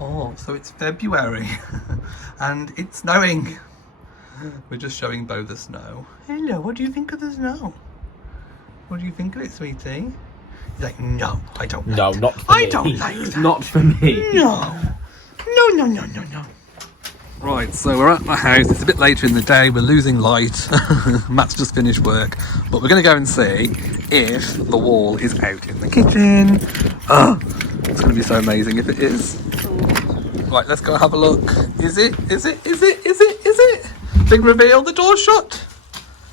Oh, so it's February and it's snowing. We're just showing Bo the snow. Hello, what do you think of the snow? What do you think of it, sweetie? He's like, no, I don't like No, that. not for me. I don't like that. Not for me. No. No. Right, so we're at my house. It's a bit later in the day. We're losing light. Matt's just finished work. But we're going to go and see if the wall is out in the kitchen. Oh, it's going to be so amazing if it is. Right, let's go have a look. Is it? Big reveal, the door's shut.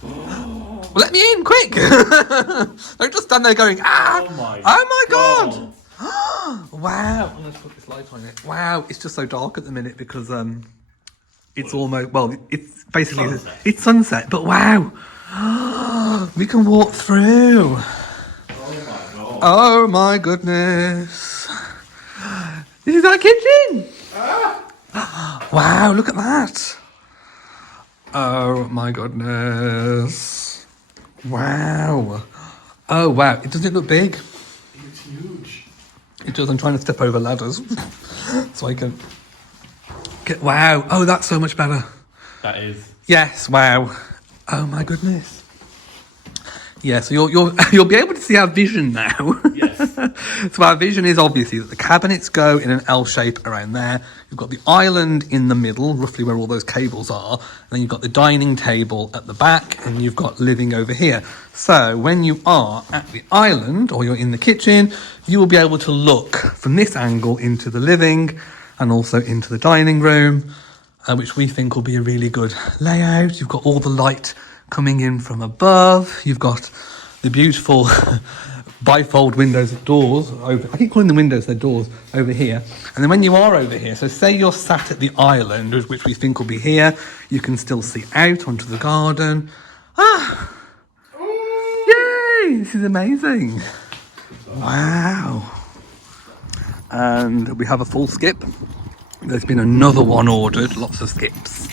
Well, let me in, quick. Don't just stand there going, ah. Oh my God. Wow. I'm going to put this light on it. Wow, it's just so dark at the minute because it's almost, well, it's basically, sunset. It's sunset, but wow. We can walk through. Oh my goodness. This is our kitchen. Wow, look at that. Oh my goodness. Wow. Oh wow, it doesn't look big. It's huge. It does. I'm trying to step over ladders so I can get. Wow. Oh, that's so much better. That is. Yes. Wow. Oh my goodness. Yeah. So you'll be able to see our vision now. Yes. So our vision is obviously that the cabinets go in an L shape around there. You've got the island in the middle, roughly where all those cables are. And then you've got the dining table at the back, and you've got living over here. So when you are at the island or you're in the kitchen, you will be able to look from this angle into the living and also into the dining room, which we think will be a really good layout. You've got all the light coming in from above. You've got the beautiful bifold windows at doors over. I keep calling them windows, they're doors over here. And then when you are over here, so say you're sat at the island, which we think will be here, you can still see out onto the garden. Yay! This is amazing. Wow. And we have a full skip. There's been another one ordered, lots of skips.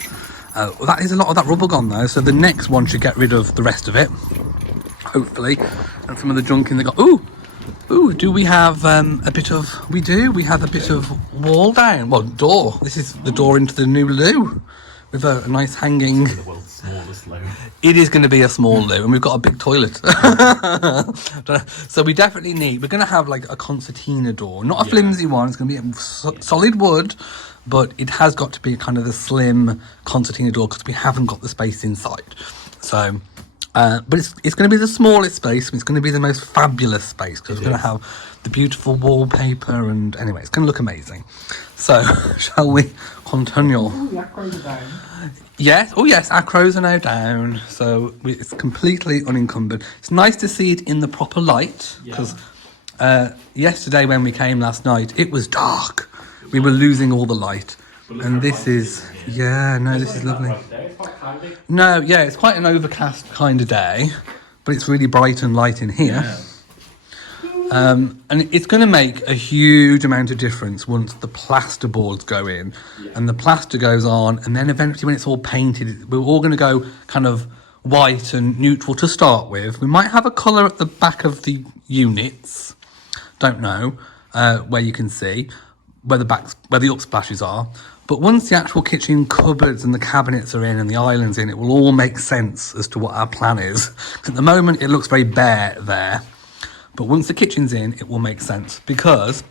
Well, that is a lot of that rubble gone though, so the next one should get rid of the rest of it, hopefully, and some of the junk in the do we have a bit of, we have a bit of wall down, well, door. This is the door into the new loo with a nice hanging. The world's smallest loo. It is going to be a small loo, and we've got a big toilet. So we definitely we're going to have like a concertina door, not a flimsy one. It's going to be solid wood, but it has got to be kind of the slim concertina door because we haven't got the space inside. So, but it's going to be the smallest space. It's going to be the most fabulous space because we're going to have the beautiful wallpaper, and anyway, it's going to look amazing. So, shall we continue? Oh, the acros are down. Yes. Oh, yes. Our crows are now down, so it's completely unencumbered. It's nice to see it in the proper light because yesterday when we came last night, it was dark. We were losing all the light, and this is this is lovely. No, yeah, it's quite an overcast kind of day, but it's really bright and light in here. And it's going to make a huge amount of difference once the plaster boards go in and the plaster goes on, and then eventually when it's all painted, we're all going to go kind of white and neutral to start with. We might have a colour at the back of the units, don't know, where you can see where the upsplashes are. But once the actual kitchen cupboards and the cabinets are in and the island's in, it will all make sense as to what our plan is. 'Cause at the moment, it looks very bare there. But once the kitchen's in, it will make sense. Because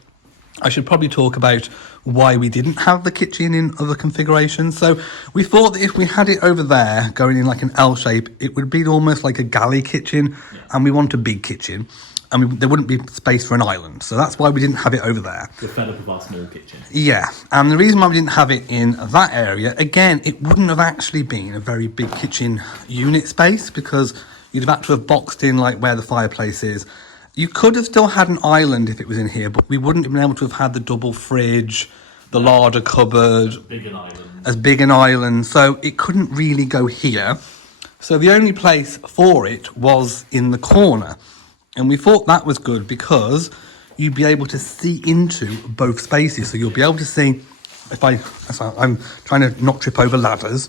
I should probably talk about why we didn't have the kitchen in other configurations. So we thought that if we had it over there, going in like an L shape, it would be almost like a galley kitchen. And we want a big kitchen. And there wouldn't be space for an island. So that's why we didn't have it over there. We're fed up with our small kitchen. Yeah. And the reason why we didn't have it in that area, again, it wouldn't have actually been a very big kitchen unit space because you'd have had to have boxed in like where the fireplace is. You could have still had an island if it was in here, but we wouldn't have been able to have had the double fridge, the larger cupboard. As big an island. So it couldn't really go here. So the only place for it was in the corner. And we thought that was good because you'd be able to see into both spaces. So you'll be able to see, I'm trying to not trip over ladders.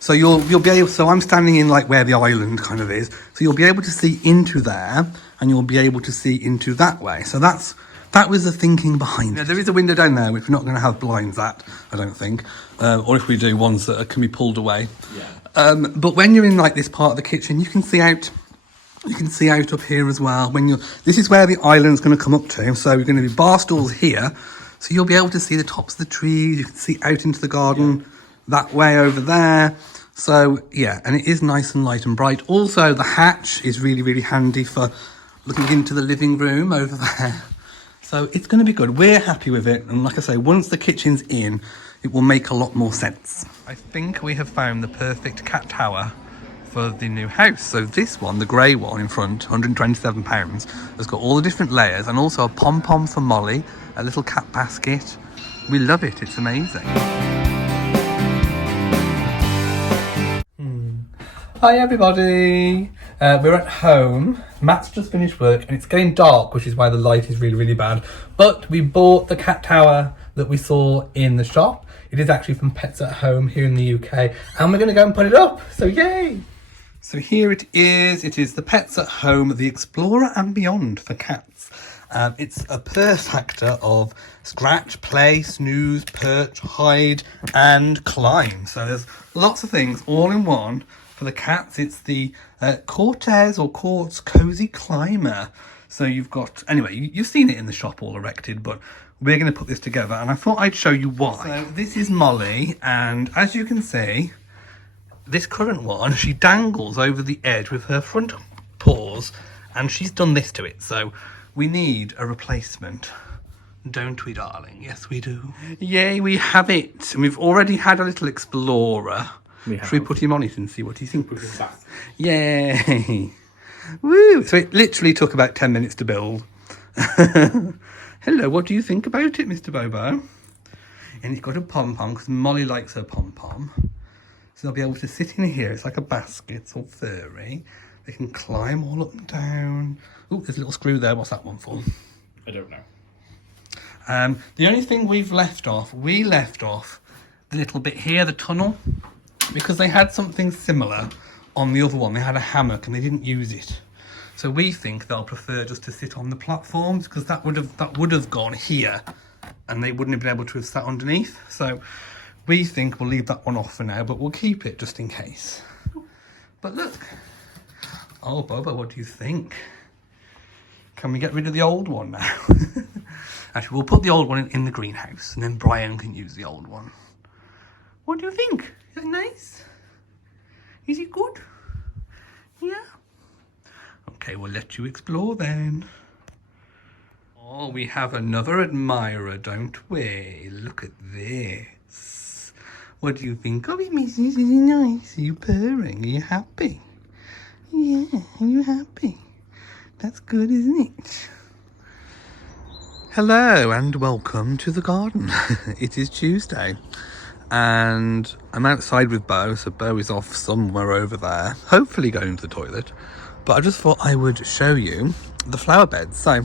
So you'll be able, so I'm standing in like where the island kind of is. So you'll be able to see into there and you'll be able to see into that way. So that's that was the thinking behind it. There is a window down there, which we're not going to have blinds at, I don't think. Or if we do, ones that can be pulled away. Yeah. But when you're in like this part of the kitchen, you can see out. You can see out up here as well. This is where the island's going to come up to. So we're going to be bar stools here. So you'll be able to see the tops of the trees. You can see out into the garden that way over there. So yeah, and it is nice and light and bright. Also, the hatch is really, really handy for looking into the living room over there. So it's going to be good. We're happy with it. And like I say, once the kitchen's in, it will make a lot more sense. I think we have found the perfect cat tower for the new house. So this one, the grey one in front, £127, has got all the different layers and also a pom-pom for Molly, a little cat basket. We love it. It's amazing. Hi everybody. We're at home. Matt's just finished work and it's getting dark, which is why the light is really, really bad. But we bought the cat tower that we saw in the shop. It is actually from Pets at Home here in the UK, and we're going to go and put it up. So yay! So here it is. It is the Pets at Home, the Explorer and Beyond for cats. It's a purr factor of scratch, play, snooze, perch, hide and climb. So there's lots of things all in one for the cats. It's the Cortez or Quartz Cozy Climber. So you've got, anyway, you've seen it in the shop all erected, but we're going to put this together and I thought I'd show you why. So this is Molly, and as you can see, this current one, she dangles over the edge with her front paws and she's done this to it. So we need a replacement, don't we, darling? Yes, we do. Yay, we have it. And we've already had a little Explorer. Should we put him on it and see what he thinks? Yay. Woo. So it literally took about 10 minutes to build. Hello, what do you think about it, Mr. Bobo? And he's got a pom-pom because Molly likes her pom-pom. So they'll be able to sit in here. It's like a basket. It's all furry. They can climb all up and down. Oh, there's a little screw there. What's that one for? I don't know. The only thing we left off the little bit here, the tunnel, because they had something similar on the other one. They had a hammock and they didn't use it. So we think they'll prefer just to sit on the platforms because that would have gone here and they wouldn't have been able to have sat underneath. So we think we'll leave that one off for now, but we'll keep it just in case. But look. Oh, Bobo, what do you think? Can we get rid of the old one now? Actually, we'll put the old one in the greenhouse and then Brian can use the old one. What do you think? Is that nice? Is it good? Yeah? Okay, we'll let you explore then. Oh, we have another admirer, don't we? Look at this. What do you think of it, Mrs.? Is it nice? Are you purring? Are you happy? Yeah, are you happy? That's good, isn't it? Hello and welcome to the garden. It is Tuesday and I'm outside with Bo, so Bo is off somewhere over there, hopefully going to the toilet. But I just thought I would show you the flower beds. So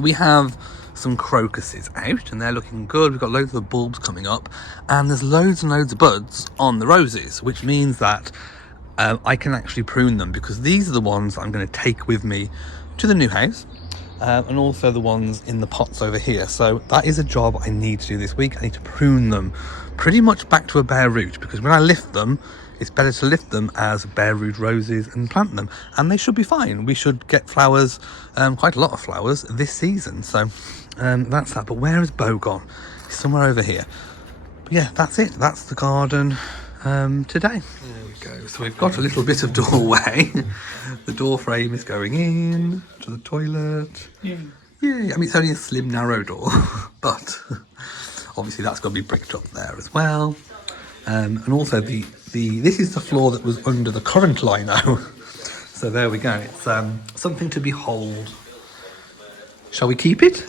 we have some crocuses out and they're looking good. We've got loads of bulbs coming up and there's loads and loads of buds on the roses, which means that I can actually prune them because these are the ones I'm going to take with me to the new house. And also the ones in the pots over here. So that is a job I need to do this week. I need to prune them pretty much back to a bare root because when I lift them, it's better to lift them as bare root roses and plant them. And they should be fine. We should get flowers, quite a lot of flowers this season. So that's that. But where has Bo gone? He's somewhere over here. But yeah, that's it. That's the garden today. There we go. So we've got a little bit of doorway. The door frame is going in to the toilet. Yeah. I mean, it's only a slim, narrow door, but obviously that's got to be bricked up there as well. And also this is the floor that was under the current lino. So there we go. It's something to behold. Shall we keep it?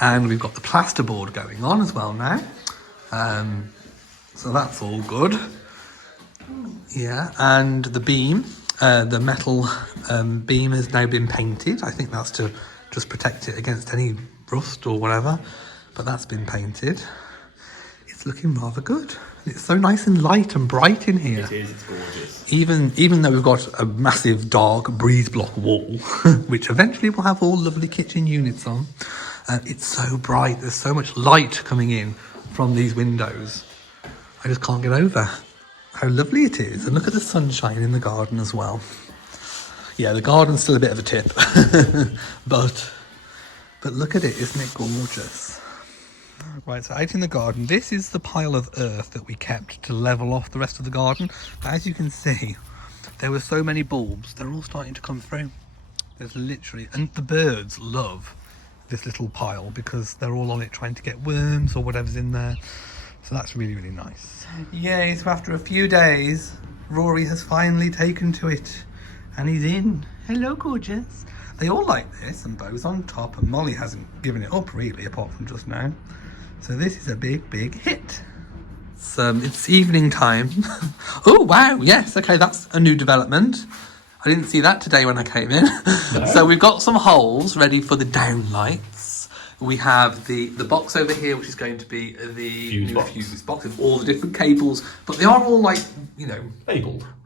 And we've got the plasterboard going on as well now. So that's all good. Yeah, and the beam, the metal beam has now been painted. I think that's to just protect it against any rust or whatever, but that's been painted. It's it's looking rather good. It's so nice and light and bright in here. It is, it's gorgeous. Even though we've got a massive dark breeze block wall, which eventually will have all lovely kitchen units on, it's so bright. There's so much light coming in from these windows. I just can't get over how lovely it is. And look at the sunshine in the garden as well. Yeah, the garden's still a bit of a tip, but look at it, isn't it gorgeous? Right, so out in the garden, this is the pile of earth that we kept to level off the rest of the garden. But as you can see, there were so many bulbs, they're all starting to come through. There's literally, and the birds love this little pile because they're all on it trying to get worms or whatever's in there. So that's really, really nice. Yay, so after a few days, Rory has finally taken to it and he's in. Hello, gorgeous. They all like this, and Bo's on top, and Molly hasn't given it up really, apart from just now. So this is a big, big hit. It's evening time. Oh, wow, yes, okay, that's a new development. I didn't see that today when I came in. No. So we've got some holes ready for the downlights. We have the box over here, which is going to be the fuse box with all the different cables, but they are all like, you know,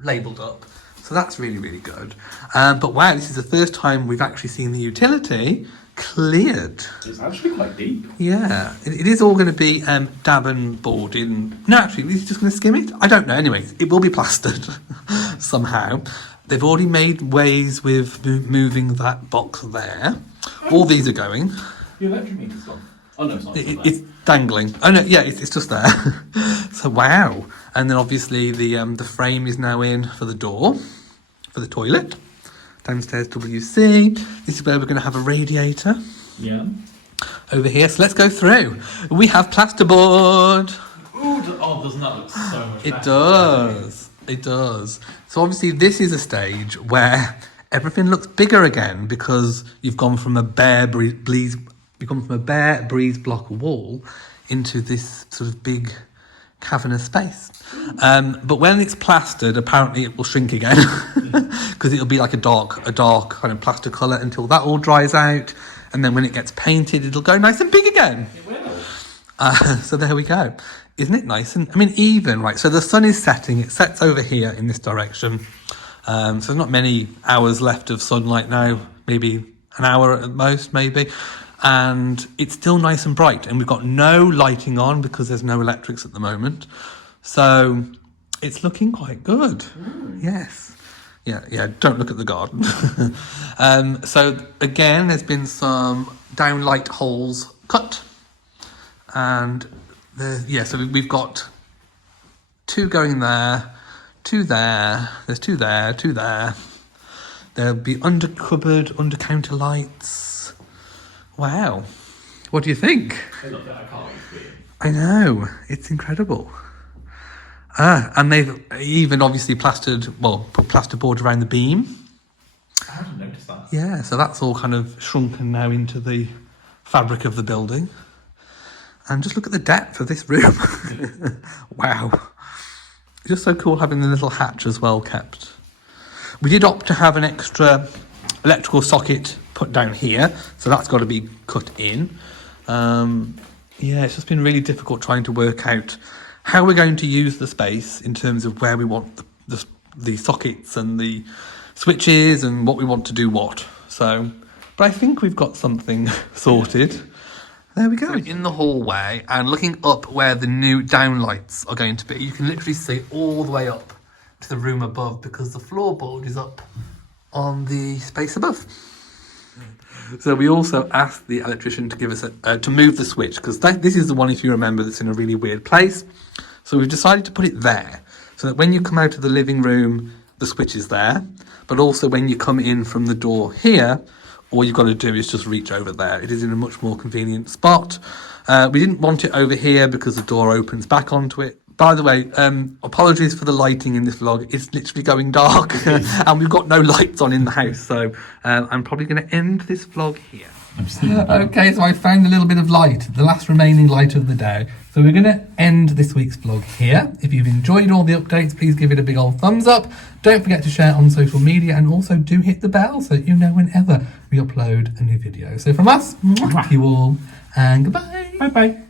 labelled up. So that's really, really good. But wow, this is the first time we've actually seen the utility cleared. It's actually quite deep. Yeah, it is all going to be dab and board in. No, actually, he's just going to skim it. I don't know. Anyway, it will be plastered somehow. They've already made ways with moving that box there. All these are going. The electric meter's gone. Oh no, it's not. It's dangling. Oh no, yeah, it's just there. So wow. And then obviously the frame is now in for the door, for the toilet. Downstairs WC. This is where we're going to have a radiator. Yeah. Over here. So let's go through. We have plasterboard. Ooh, oh, doesn't that look so much better? It does. It does. So obviously this is a stage where everything looks bigger again because you've gone from a bare breeze block wall into this sort of big cavernous space. But when it's plastered, apparently it will shrink again because it'll be like a dark kind of plaster colour until that all dries out, and then when it gets painted, it'll go nice and big again. It will. So there we go. Isn't it nice? And I mean, even right. So the sun is setting. It sets over here in this direction. So there's not many hours left of sunlight now. Maybe an hour at most, maybe. And it's still nice and bright, and we've got no lighting on because there's no electrics at the moment, so it's looking quite good. Yes, yeah, don't look at the garden. So again, there's been some downlight holes cut, and so we've got two going there, two there, there's two there, two there. There'll be under cupboard, under counter lights. Wow. What do you think? They look like a car. I know. It's incredible. And they've even obviously put plasterboard around the beam. I haven't noticed that. Yeah, so that's all kind of shrunken now into the fabric of the building. And just look at the depth of this room. Wow. It's just so cool having the little hatch as well kept. We did opt to have an extra electrical socket put down here, so that's got to be cut in. It's just been really difficult trying to work out how we're going to use the space in terms of where we want the sockets and the switches and what we want to do what. So, but I think we've got something sorted. There we go. So in the hallway and looking up where the new downlights are going to be, you can literally see all the way up to the room above because the floorboard is up on the space above. So we also asked the electrician to give us to move the switch because this is the one, if you remember, that's in a really weird place. So we've decided to put it there so that when you come out of the living room, the switch is there. But also when you come in from the door here, all you've got to do is just reach over there. It is in a much more convenient spot. We didn't want it over here because the door opens back onto it. By the way, apologies for the lighting in this vlog. It's literally going dark and we've got no lights on in the house. So I'm probably going to end this vlog here. Okay, so I found a little bit of light, the last remaining light of the day. So we're going to end this week's vlog here. If you've enjoyed all the updates, please give it a big old thumbs up. Don't forget to share on social media and also do hit the bell so that you know whenever we upload a new video. So from us, you all, and goodbye. Bye-bye.